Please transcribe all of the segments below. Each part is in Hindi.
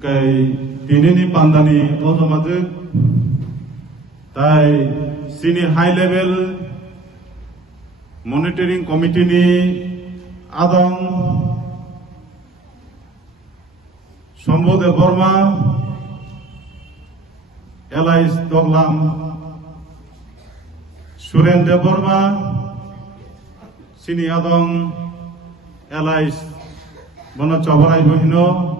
Kai dinini pandani automatic tai sini high level monitoring committee ni adong Sambode Burma Elias Doglam Surendra Burma sini adong Elias Bono Chabarai Bohino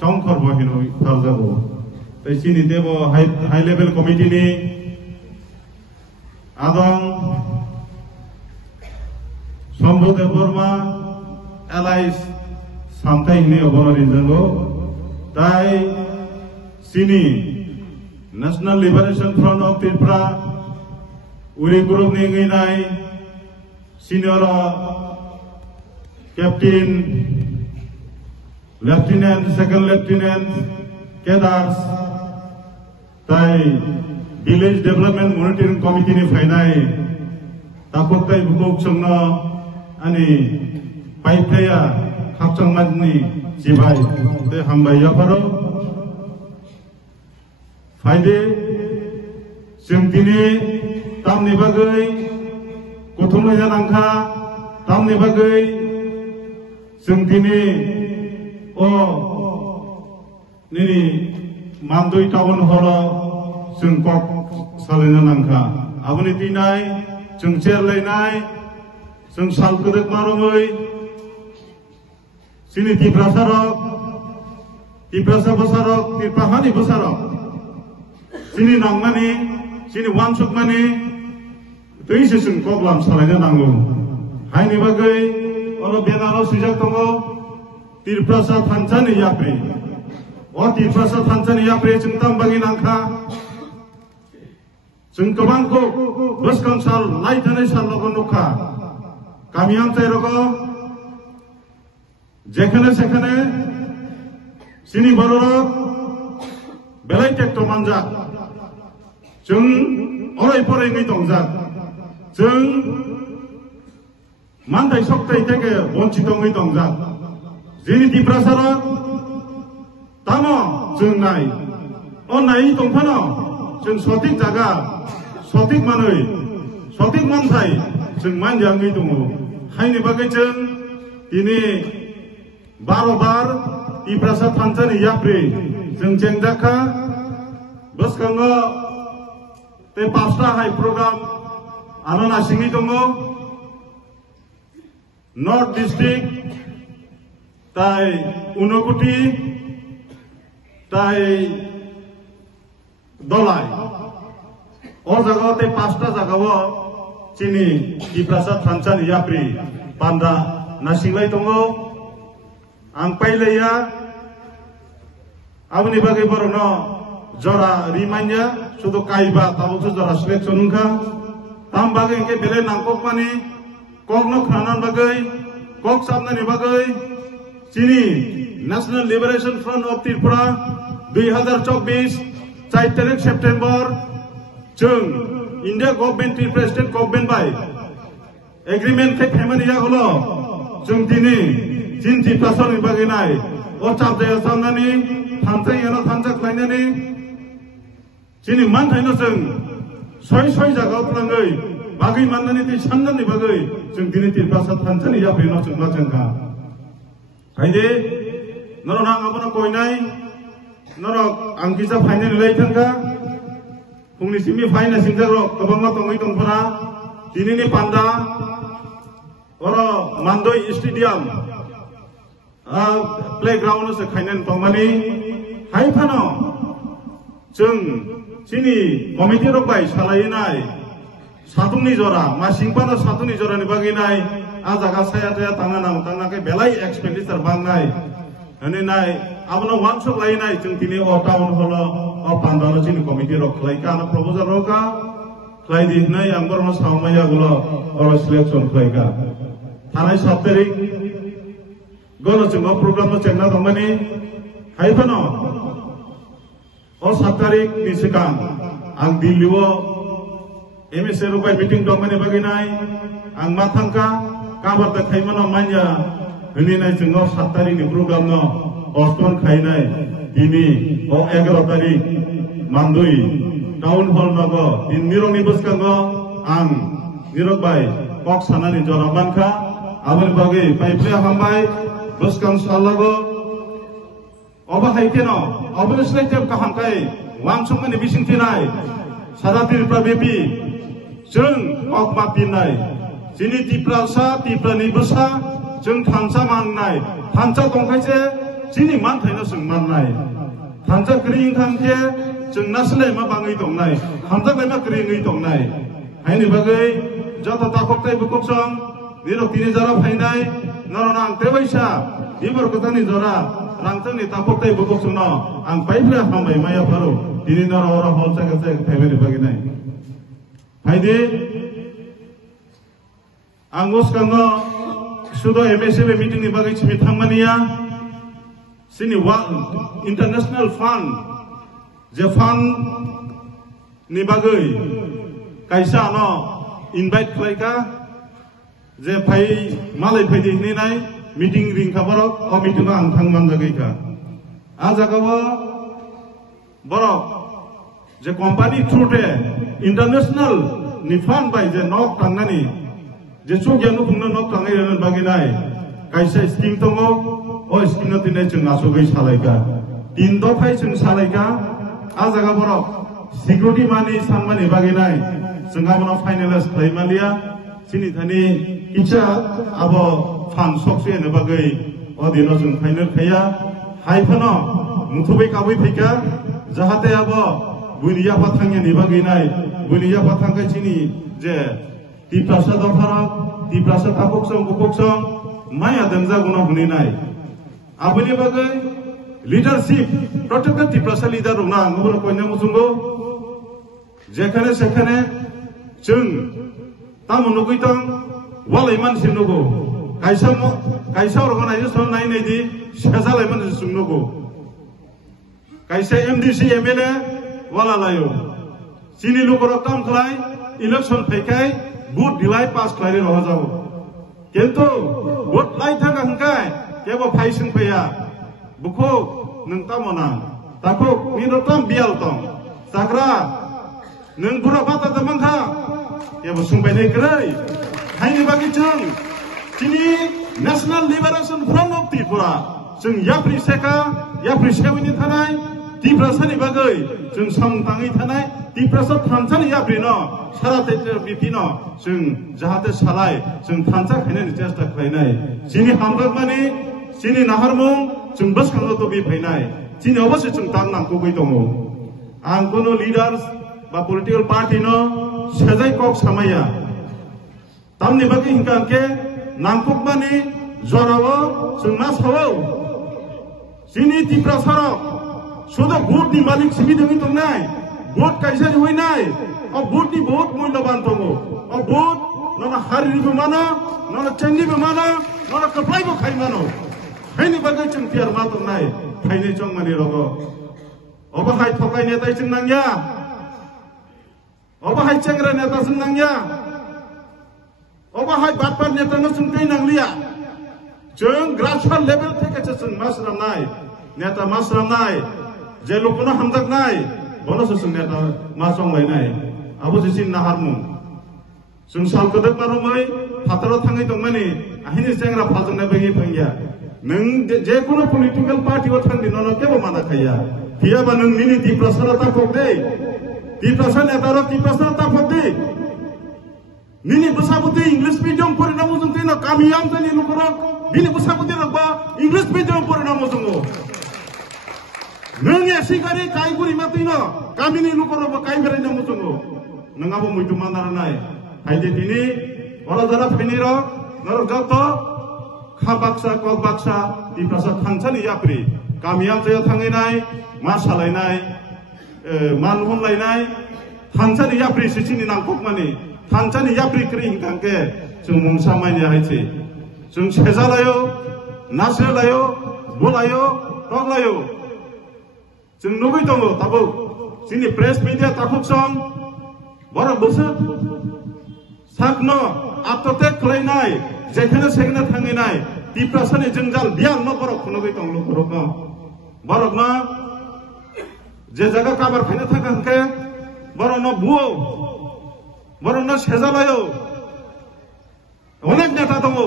Chongkor Bohino Falgabo. Tai sini debo high level committee ni adong Sambode Burma Elias Samtai ini obono rinjango. Tai sini National Liberation Front of Tripura Uri Group ni ngai senior Captain Lieutenant Second Lieutenant Kedars Tai Village Development Monitoring Committee ni fainai takut tai bukuk chungno ani paipaya hakchang manni jibai te hambai yaparo faide semtini tamni bagai kuthumna janangkha tamni bagai semtini o nini mandoi town holo sungkok salena nangkha abuni tinai jungcher leinai sung salkudek maromoi sini Tiprasarok, Tiprasa Basarok, Tiprahani Basarok. Sini Nangmani, sini Wansukmani. Itu isi sungkok lam salahnya nanggung. Hai ni bagai, orang benaro sejak tunggu. Tiprasa Thancani Yapri. Oh Tiprasa Thancani Yapri cengtam bagi nangka. Cengkebangku, bus kamsal, lain tanai sal logon nuka. Kami yang teroko. যেখানে সেখানে সিনি বড়রা বেলাই ট্রেক্টর মানজাক जों अराय फरायङै दंजाक जों मानथाय सक्ताय থেকে বঞ্চিতङै दंजाक जेनि दिप्रासारा तामो जों नाय अ नाय दंफानो जों सঠিক জায়গা सঠিক मानै सঠিক मानथाय जों मानजाङै दङ हायनि बागै जों दिनै 12 बार Tiprasa Thancani Yapri जों जेंजाखा बसखाङो ते 5टा हाई प्रोग्राम आनना सिङै दङ नर्थ डिस्ट्रिक्ट ताई उनकुटी ताई दलाई ओ जायगायाव ते 5टा जायगायाव चिनि Tiprasa Thancani Yapri पान्दा नासिंलाय दङ आं पाइलाया आबनि बागै बरनो जरा रिमाइन्या सुदु काइबा ताबुसु जरा सिलेक्शन उनखा ताम बागै के बेले नांकक माने ककनो खानान बागै कक साबनानि बागै चिनि national liberation front of Tripura 2024 4 तारिख सेप्टेम्बर जों India government president government by agreement के फेमनिया हलो जों दिनै जिन Tiprasani बागै नाय ओ चाबजाया सामनानि थांथायना थांजाक लायनानि जिनि मानथायनो जों सय जागाव थांगै बागै माननानि दै साननानि बागै जों दिनै Tiprasa Thancani Yapri न जोंला जोंखा हायदे नरो नां आबना कयनाय नरो आंकिसा फाइनाल लायथांखा फुंनि सिमि फाइना सिंजारो गोबांमा दङै दंफोरा दिनैनि पान्दा अरो मान्दय स्टेडियाम प्लेग्राउंड से खायनान दंमानि हायफानो जों सिनि कमिटि रबाय सालायनाय सातुंनि जरा मा सिंपानो सातुंनि जरानि बागैनाय आ जागा साया साया थांनाकै बेलाय एक्सपेंडिचर बांनाय हने नाय आबनो वानसक लायनाय जों दिनै अ टाउन हल अ पान्दालो सिनि कमिटि रक खालायका न प्रपोजल रका खालायदि हनाय आंबरनो सावमाया गुलो अ सिलेक्शन खालायका थानाय 7 तारिख गलो जों प्रोग्राम चेंना दंमानि हायफानो अ 7 तारिख नि सिगां आं दिल्लीआव एमएसए रुपाय मीटिंग दंमानि बागैनाय आं मा थांका काबारदा खायमानो मान्या हनिनाय जों 7 तारिख नि प्रोग्राम न postpone खायनाय dini o 11 tarik mandui town hall nago in nirong ni buskango ang nirok bai kok sanani joraban kha aboni bagi paipre hambai buskang salago oba haikeno oboni sletem kahamkai wangsumani bisingtinai sadatir prabebi jeng ok mapinai sini tiprasa tiprani besa jeng thansa mangnai thansa tongkhaise sini manthaina sung mannai thansa kring khangke jeng naslai ma bangai tongnai thansa bai ma kringai tongnai haini bagai jata takoktai bukoksong nirok tini jara phainai naronang tebaisa ibor kotani jara rangtani takoktai bukoksongno ang paipra hambai maya pharu tini nara ora holsa kase family baginai haide angos kango sudo MSB meeting ni bagai chimi thangmania sini international fund je fund ni bagai kaisa no invite khlaika je phai malai phai ni nai meeting ring khabarok o meeting ang thangman bagai ka a jagawa borok je company through te international ni fund by je nok tangnani je chugyanu khungna nok tangai ran baginai kaisa scheme tongo o scheme tine chung nasogai salaika tin do phai chung salaika a jaga borok security money sanmani baginai jengha mono finalist thaimalia sini thani kicha abo fund sokse ne bagai o dino jung final khaya haifano muthubai kabai phika jahate abo bunia pathangya ni baginai bunia pathangkai chini je tiprasa dofara tiprasa tapoksong kupoksong maya dengja guna huninai abuni bagai leadership protected tiprasa leader rona ngobro koina musungo jekhane sekhane jeng tamunugui tang walai mansi nugo kaisa organization nai nei di sejalai mansi sungnugo kaisa MDC MLA wala layo sini lukorok tam khlai election phaikai vote dilai pass khlai ro jabo kintu vote lai thanga hangkai kebo phai sing phaya bukho nung tamona takok ni rotam bial tong sakra nung pura bata tamangha kebo sungbai nei krai haini bagi chung sini National Liberation Front of Tripura jeng yapri seka yapri sewini thanai tiprasani bagai jeng samtangi thanai tiprasa thansani yapri no sara tetre bipi no jeng jahate salai jeng thansa khainani chesta khlainai sini hamrak mani sini naharmu jeng baskango to bi phainai sini obose jeng tangnam ko gai tongo ang kono leaders ba political party no sejai kok samaya tamni bagi hingkangke nangkuk mani jorawo jeng nasawo sini tiprasara sudah vote ni malik simi demi tongnai vote kaisa ni hoinai o vote ni vote moilaban tongo o vote nona hari ni mana nona chengi be mana nona kaplai bo khai mano haini bagai chung tiar ma tongnai haini chong mani rogo oba hai thokai netai chung nangya oba hai chengra neta chung nangya oba hai batpar neta no chung tei nanglia chung grassroots level theke chung masram nai neta masram nai je lokono hamdak nai bono sung neta masong lai nai abo jisin naharmu sung sal kodak maromai phataro thangai dongmani ahini jengra phajongna bagi phangya nung je kono political party o thangdi nono kebo mana khaya thia ba nung nini ti prasarata kokde ti prasana netaro ti prasarata kokde nini busabuti english medium porina mujungti no kamiyam tani lokoro nini busabuti rokba english medium porina mujungo nung esigari kai guri matino kamini lukoro ba kai bere na mutungo nangabo muitu mandaranai haide tini ora jara phiniro nor gato khabaksa kokbaksa di prasa thangsani yapri kamiyam jayo thanginai ma salainai manhun lainai thangsani yapri sichini nangkok mani thangsani yapri kri hingkangke jung mungsa maini haichi jung sejalayo naselayo bolayo toglayo jeng nugui tongo tabuk sini press media takuk song borok busuk sakno aptote khlainai jekhane sekhane thanginai tiprasani jengjal biang no borok nugui tong borok no je jaga kabar khaina thaka hangke borono buo borono sejalayo onek neta tongo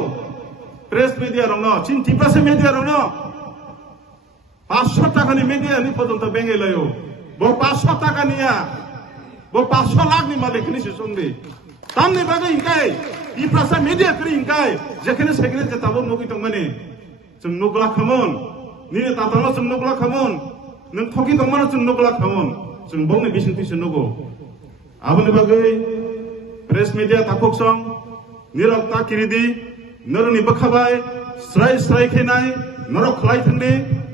press media rongno chin tipase media rongno 500 টাকা ni media ni পর্যন্ত ভেঙে লয়ো bo 500 টাকা নিয়া bo 500 লাখ ni মালিক ni সঙ্গে তামনি বাগে ইনকাই ই প্রাসা media করি ইনকাই যেখানে সেখানে যে তাবো নগি তং মানে जों नगला खामोन नि तातानो जों नगला खामोन नों थगि दंमानो जों नगला खामोन जों बंनि बिसिंथिसो नगो आबनि बागै प्रेस मीडिया ताखक सं निरक ताकिरिदि नरनि बखाबाय स्राय स्राय खेनाय नरक खलाय थांदि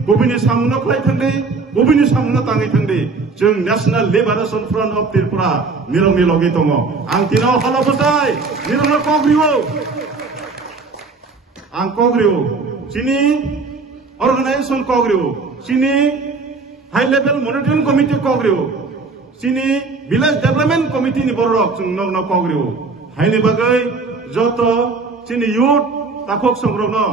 बबिनि सामुनो खलाय थांदि बबिनि सामुनो ताङै थांदि जों national liberation front of Tripura निरंनि लगे दङ आं दिनाव हलबोसाय निरंनो कग्रियो आं कग्रियो Sini organisation kogriu, sini high level monitoring committee kogriu, sini village development committee ni borok chung nong kogriu. Hai ni bagai joto sini youth takok songrokno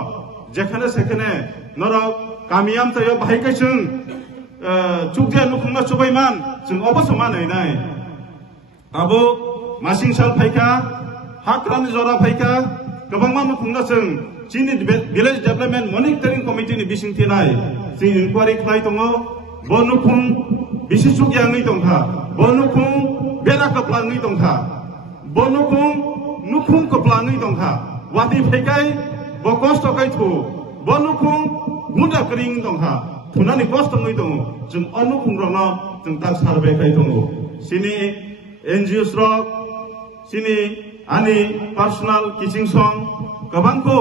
jekhane sekhane norok kamiam tayo bahai kai chung chukja nukhungna chubaiman chung obosoman nai abo masing sal phaika hakrani jora phaika gobangma nukhungna chung Sini village development monitoring committee ni bising tinai sing inquiry khlai tongo bonukung bisisuk yang ni tongkha bonukung bera kaplang ni tongkha bonukung nukung kaplang ni tongkha wati phekai bo kosto kai thu bonukung gunda kring tongkha thunani kosto ni tongo jung onukung rongno jung tak survey kai tongo sini NGOs rok sini ani personal kitching song kabangko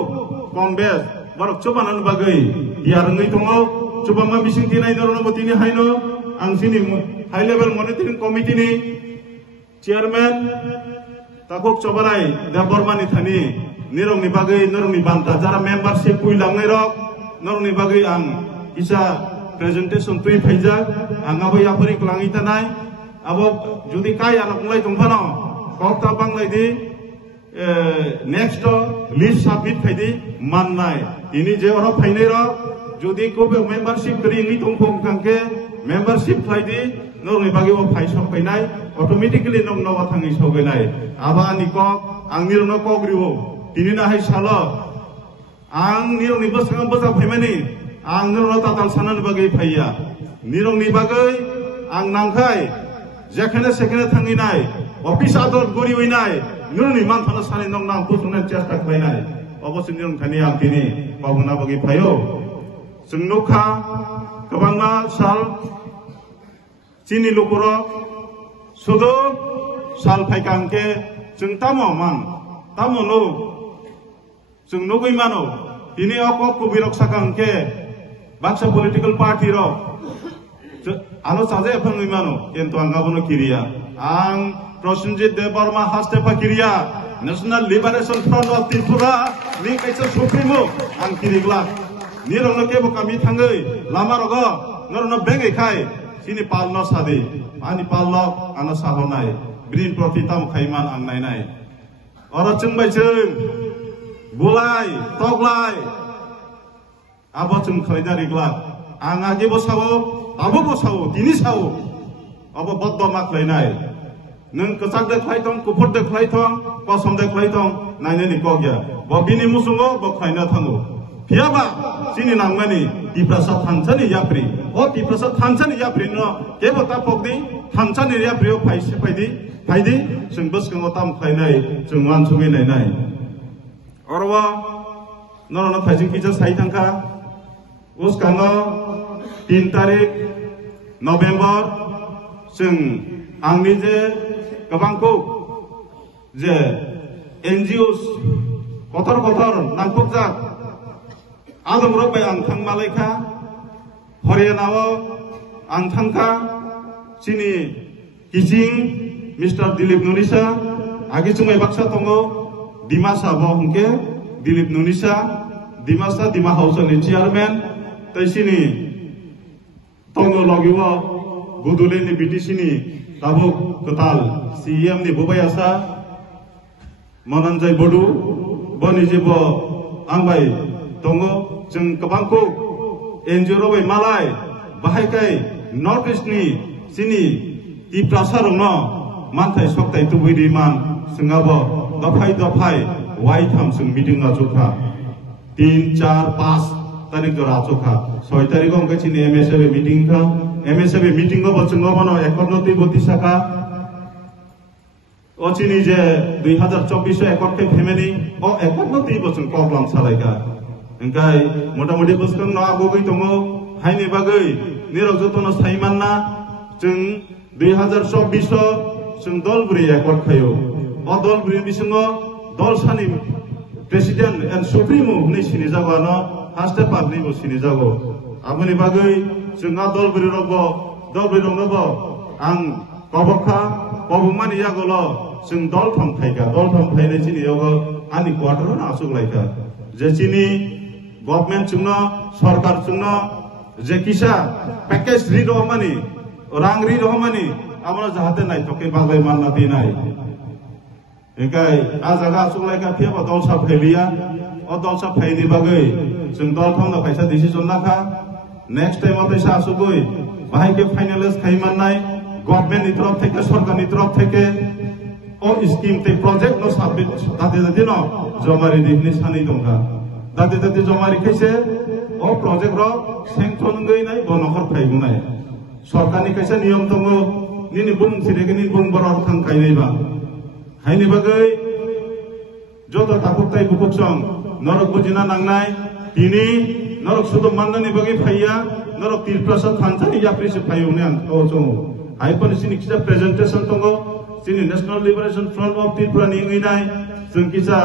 Kongbes, barok coba nan bagai, biar ngai tongo, coba ma bising tinai dorono botini haino, ang sini high level monitoring committee ni chairman, takok coba rai, dabormani thani, nirong ni bagai, nirong ni banta, jara membership kui lang nirok, nirong ni bagai ang isa presentation tui phaijak, ang abo yapari kelangi tanai, abo judi kai anak mulai tongpano, kok tabang lai di. Next list submit khaidi mannai ini je oro phainai ro jodi kobe membership kri ni tongkhong kangke membership khaidi norni bagi o phai sok painai automatically nong nawa thangi sogainai aba ani kok ang nirno kok riwo tini na hai salo ang nirong ni bosang bosa phaimani ang nirno tatal sanan bagi phaiya nirong ni bagai ang nangkhai jekhane sekhane thangi nai office ador gori hoinai nurni manthana sani nong nang pusunan chesta khainai obosin nirong khani ang tini pawna bagi phayo sungnuka kabangma sal chini lukuro sudo sal phaikangke jung tamo man tamo no jung nugui mano tini okok kubirok sakangke bangsa political party ro alo saje phangui mano ento angabono kiriya ang Prosenjit Debarma Hastepa Kiriya National Liberation Front of Tripura ni kaisa supremo ang kirigla nirong kebo kami thangai lama rogo norno bengai khai sini palno sadi ani palno ana sahonai brin protitam khaiman ang nai ora chungbai chung bulai toglai abo chung khaida rigla ang agi bosawo abo bosawo dini sawo abo boddo mak lainai nung kesak de khlaitong kupur de khlaitong kosom de khlaitong naine ni kogya bo bini musungo bo khaina thango phiaba sini nangmani diprasad thanchani yapri o diprasad thanchani yapri no kebo ta pokdi thanchani yapri o phaisi phaidi sung bus kango tam khainai sung wan sugi nai orwa norono phaijing pija sai thangka us kango 3 tarik November sung angni je kabangko je NGOs kotor nangpukjak adom rokbai ang thang malaika Haryana ang thangka sini kijing Mr. Dilip Nunisa agi chungai baksa tongo Dimasa bo hungke Dilip Nunisa Dimasa Dima House ni chairman tai sini tongo logiwa budule ni BTC ni tabuk total CM ni bubayasa Mananjai Bodu boni jibo angbai tongo jeng kabangko NGO robai malai bahai kai North East ni sini ki prasarong no mantai soktai tu bui man sengabo dafai wai tham seng meeting na chukha 3 4 5 tarik jora chukha 6 tarik ongke sini MSB meeting tha MSB meeting go bochengo bono ekonoti botisaka o sini je 2024 ekot ke family o ekonoti bocheng koklam salaika engkai motamoti buskang no agogoi tongo haini bagai nirok jotono saimanna जों 2024 जों दलब्रै एकर्ड खायो अ दलब्रै बिसंगो दल सानि प्रेसिडेंट एंड सुप्रीमो नि सिनि जागानो हास्ते पार्टी बो सिनि जागो आबनि बागै जोंहा दलब्रै रंगबो आं कबखा कबमानि जागोलो जों दल थाम खायनाय सिनियावबो आनि क्वार्टर ना आसुगलायखा जे सिनि गभर्नमेंट जोंनो सरकार जोंनो जे किसा पैकेज रिद मानि Rangri rohmani, amra jahate nai toke bagai manna di nai. Engkai ajaga sulai ka pia dol sa phelia, o dol sa phei di bagai, jeng dol thong na paisa decision nakha. Next time ote sa asugoi, bahai ke finalist khai mannai, government ni torop theke sarkar ni torop theke o scheme te project no submit date no jomari dikni sani dongha. Date jomari kaise o project ro sanction ngai nai bonokhor phai gunai. सरकारनि कैसा नियम दङ निनि बुं सिरेगनि बुं बरर थां खायनैबा हायनि बागै जत ताकुकताय बुकुकसं नरक बुजिना नांनाय तिनि नरक सुदम माननानि बागै फाइया नरक तिरप्रसाद फानसानि याप्रिसे फायौने आं ओ जङ हायपन सिनि किसा प्रेजेंटेशन दङ सिनि national liberation front of Tripura नि ngैनाय जों किसा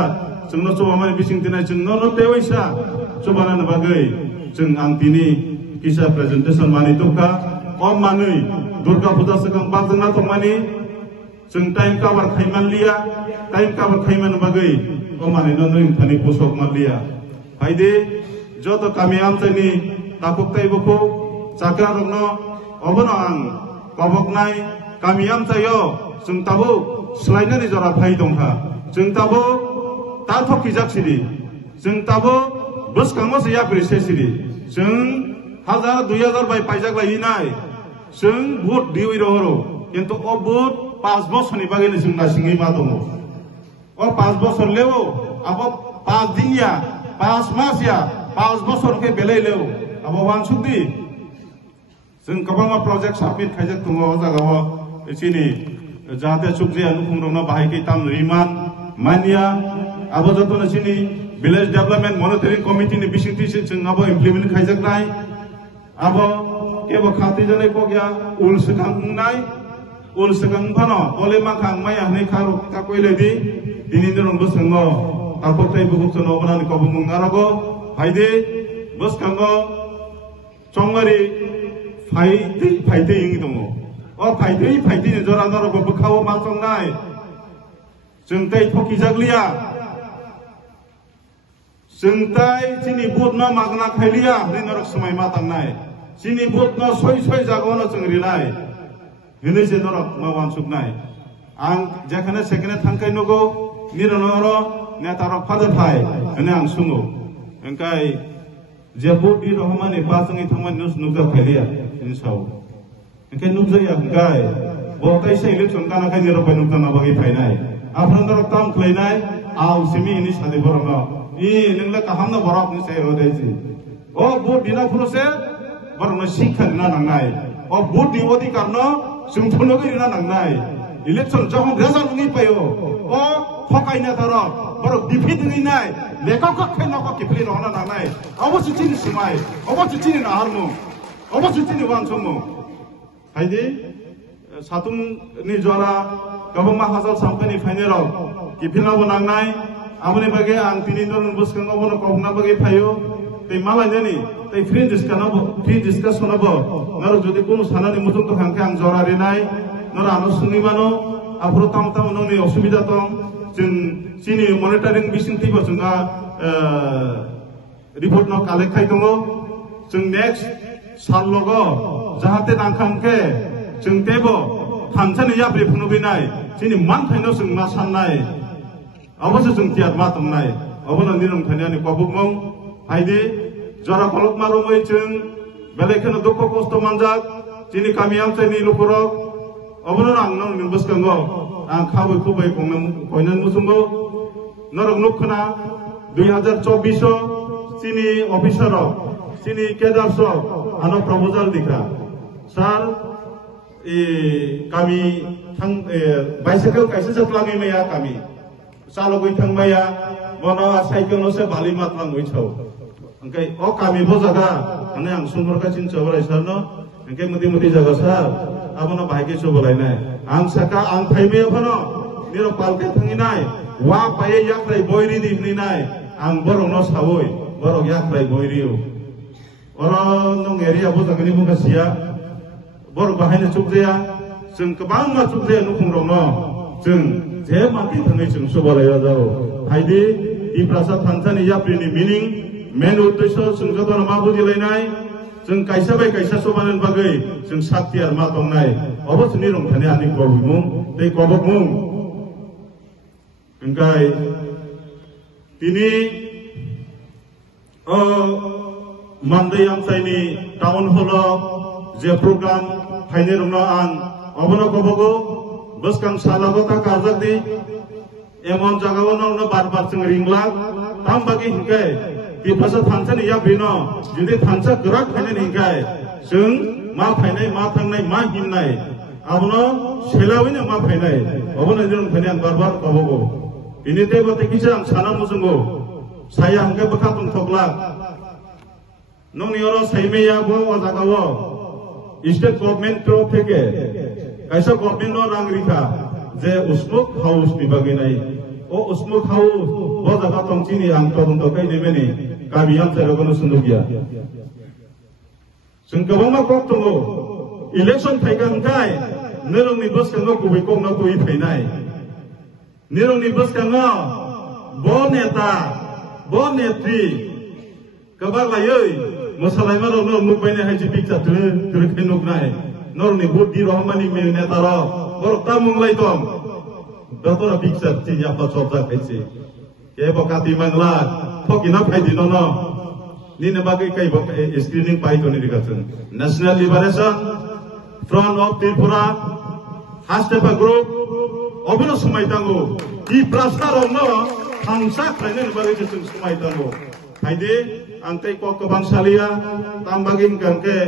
जोंनो सबामानि बिसिं दिनाय जों ननो तेवैसा सबानानि बागै जों आं तिनि किसा प्रेजेंटेशन मानि दखा Om manui Durga Puja sekang bangna tomani जों टाइम कवर खाइमान लिया टाइम कवर खाइमान बागै Om mani nonoi thani posok malia फाइदे जो तो कामियाम तनी ताकुक ताई बुको चाकरा रंगनो अबनो आं कबकनाय कामियाम तायो जों ताबो स्लाइनानि जरा फाइ दंहा जों ताबो ताथो किजाकसिरि जों ताबो बसखांमो या ब्रिसेसिरि जों 1000 2000 बाय पाइजाक लायिनाय जों बुट दिउइरहरो किन्तु अ बुट 5 बसरनि बागैनो जों नासिङै मा दङ अ 5 बसर लेव अब 5 दिन या 5 मास या 5 बसर के बेलायलेव अब वानसुदि जों गोबां प्रोजेक्ट साबमिट खायजाक दङ जागाव एसिनि जाहाथे सुबजिया नुखुंरनो बाहायखै ताम रिमान मानिया अब जतनो सिनि विलेज डेभलपमेन्ट मनिटरिं कमिटिनि बिसिंथिसिन जों अब इमप्लिमेन्ट खायजाकनाय अब केबो खाति जने को गया उल सगांनाय उल सगांफानो ओले माखां माया नै खारो का कोइलेदि दिनि दरंबो संगो तापथाय बुगुसनो बनानि कबु मुंगारागो फाइदे बसखांगो चंगारि फाइते इंगि दङ अ फाइते जरा नरगो बखाव मासंनाय जों तै थकि जागलिया जों तै सिनि बुदना मागना खायलिया नै नरक समय मा तांनाय सिनि बुदना सय जागोनो जों रिनाय हिनै जे नरक मावान सुकनाय आं जेखाने सेकेन्ड थांखाय नगो निरनरो नेतार फादर फाय होने आं सुङो ओंखाय जे बुदि रहमानि बासङै थांमान नुस नुगा खायलिया इनसाव ओंखाय नुजाया ओंखाय बताय से इलेक्शन दाना खाय निरबाय नुगाना बागै फायनाय आफ्रान नरक ताम खलायनाय आव सिमि इनि सादे बरंगा इ नोंला काहामना बरक नि साय होदैसि ओ बुद दिना फुरसे बरंनो शिक्षा दिना नांनाय ओ बुद दि अधिकार न जोंथनो गैरिना नांनाय इलेक्शन जहन रेजाल्ट नङि पायो ओ फकायना थार बरक डिफिट नङिनाय लेखा कखै नक किफलि रहना नांनाय अबसि चिनि सिमाय अबसि चिनि नाहारमु अबसि चिनि वानसमु हायदि सातुं नि जरा गबमा हाजाल सामखानि फाइनेराव किफिलाबो नांनाय आमनि बागे आं तिनि दरन बसखांगो कखना बागे फायो तै मालायनि तै फ्रि डिसकासनबो नर जदि कोनो सानानि मुथुं तो खांखे आं जरारि नाय नर आनो सुनि मानो आफरो ताम ननि असुबिदा दं जों सिनि मनिटरिं बिसिंथिबो जोंहा रिपोर्ट न कालेक्ट खाय दङ जों नेक्स्ट साल लगो जाहाथे नांखांखे जों तेबो थानसानि याब्रि फुनुबिनाय सिनि मान थाइनो जों मा साननाय अबसो जों तियार मा तंनाय अबनो निरम थानियानि कबुकमौ हायदि जरा कलक मारुमै जों बेलेखनो दुख कष्ट मानजाक Sini kami yang saya ni lukurok, obono ang nong nimbus kanggo, ang kaboy kuboy koinan musumbo, norok nukkana 2024 sini officer sini kedar so ano proposal dikha, sar kami thang bicycle kaisa satlangi maya kami, salogoi thang maya, mono cycle no se bali matlang uichau, angkai kami bojaga, ane ang sumber ka cinta berai sarno. Engke muti jaga sar, abono bahagi coba lainnya. Ang saka ang thaime abono, niro palke thangi nai, wa paye yakrai boiri di nai, ang borong no sawoi, borong yakrai boiriu. Orang nong area bosa kini buka sia, borong bahaya cukdea, jeng kebang ma cukdea nukung romo, jeng je mati thangi jeng coba lainnya jauh. Haidi di prasat thansani yaprini meaning, menu uddesho jeng jodoh mabuji lainai. Jeng kaisa bai kaisa sobanan bagai jeng sakti arma tongnai obos ni rong thani ani kobumung tei kobokmung engkai tini mandai amsaini town hall je program phaine rongno ang obono kobogo boskang salagota karjati emon jagao no bar jeng ringlak tam bagi hingkai di pasal thansa ni ya bino, jadi thansa gerak kene ningkai, seng ma phainai ma thangnai ma himnai, abono selawina ma phainai, abono jong phainan barbar kobogo. Ini te bote kisang sana musungo, saya angke bekatung thoklak. Nong nioro saimeya bo ojagawo, state government pro theke, kaisa government no rangrika, je usmuk house dibaginai. O usmuk house bo jaga tongchini ang todonto kai nemeni. Kami yang saya lakukan sendirian. Sengkawang kok tunggu, election pegang kai, nerong nibus kanggo kubi kong na kui penai, nerong nibus kanggo boneta, bonetri, kabar layoi, masalah mana nerong mukbainya haji pizza terkenuk nai, nerong nibut di rohmani meneta roh, borok tamung laitom, datora pizza cinya apa sobza haji, kayak bakati manglat. Pokina pai di nono, ni nabagai kai screening pai to ni dikatakan. National Liberation Front of Tripura, Hastepa Group, obono sumai tanggo. Di prasar ono, hangsa kainen nabagai jesung sumai tanggo. Haide, angkai kok kebangsalia, tambagin kangke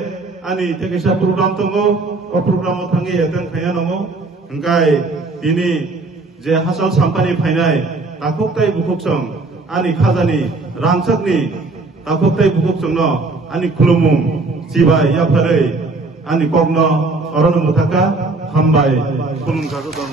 ani tekisa program tanggo, o program tangi yatan kaya nongo. Angkai ini je hasal sampani painai, takuk tai bukuk song. Ani khazani rangsakni takoktai bukukchongno ani khulumung sibai yaphare ani kokno orono muthaka hambai khulum kaso dong